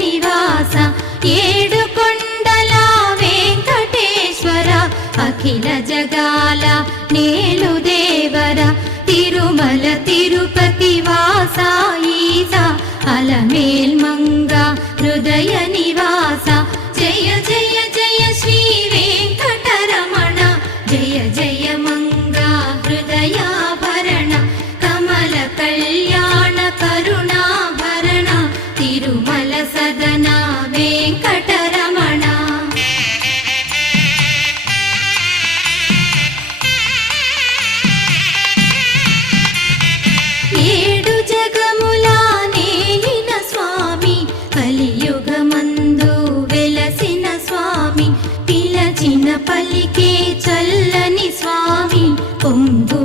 నివాస ఏడు కొండల వెంకటేశ్వర అఖిల జగాల నేలు దేవర తిరుమల తిరుపతి వాస ఈస అలమేల్ మంగ హృదయ నివాస జయ జయ జయ శ్రీ వెంకటరమణ జయ జయ మంగ హృదయాభరణ కమల కళ్యాణ కరుణాభరణ తిరుమల సదన వెంకటరమణ ఏడు జగముల నేలిన స్వామి కలియుగమందు వెలసిన స్వామి పిలచిన పలికే చల్లని స్వామి పొంగు